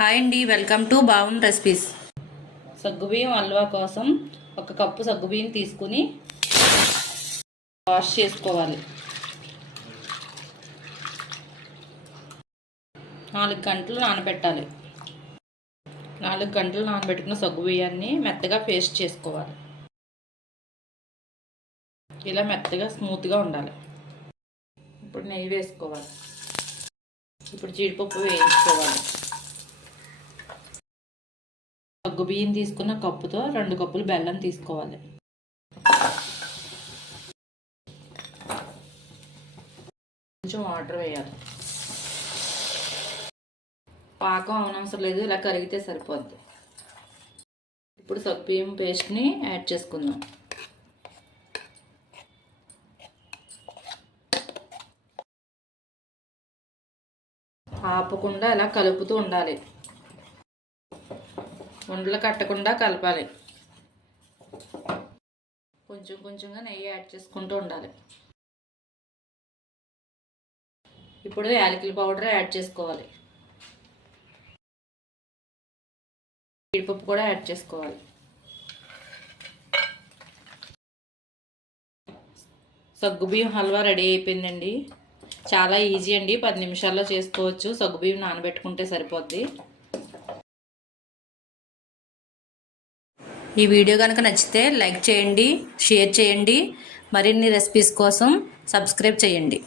Hi అండి, welcome to బావున్ recipes. సగ్గుబియ్యం హల్వా కోసం 1 కప్పు సగ్గుబియ్యం తీసుకుని వాష్ చేసుకోవాలి. 4 గంటలు నానబెట్టాలి. 4 గంటలు నానబెట్టుకున్న సగ్గుబియ్యాన్ని మెత్తగా పేస్ట్ చేసుకోవాలి. ఇలా మెత్తగా స్మూత్గా ఉండాలి. ఇప్పుడు నెయ్యి వేసుకోవాలి. ఇప్పుడు జీడిపప్పు వేయించుకోవాలి. సగ్గుబియ్యం తీసుకున్న కప్పుతో 2 కప్పులు బెల్లం తీసుకోవాలి. కొంచెం వాటర్ వేయాలి. పాకం అవనవసరం లేదు, ఇలా కరిగితే సరిపోద్ది. ఇప్పుడు సగ్గుబియ్యం పేస్ట్ని యాడ్ చేసుకుందాం. ఆపకుండా ఇలా కలుపుతూ ఉండాలి. ఉండలు కట్టకుండా కలపాలి. కొంచెం కొంచెంగా నెయ్యి యాడ్ చేసుకుంటూ ఉండాలి. ఇప్పుడు యాలకుల పౌడర్ యాడ్ చేసుకోవాలి. జీడిపప్పు కూడా యాడ్ చేసుకోవాలి. సగ్గుబియ్యం హల్వా రెడీ అయిపోయిందండి. చాలా ఈజీ అండి, 10 నిమిషాల్లో చేసుకోవచ్చు. సగ్గుబియ్యం నానబెట్టుకుంటే సరిపోద్ది. ఈ వీడియో కనుక నచ్చితే లైక్ చేయండి, షేర్ చేయండి. మరిన్ని రెసిపీస్ కోసం సబ్స్క్రైబ్ చేయండి.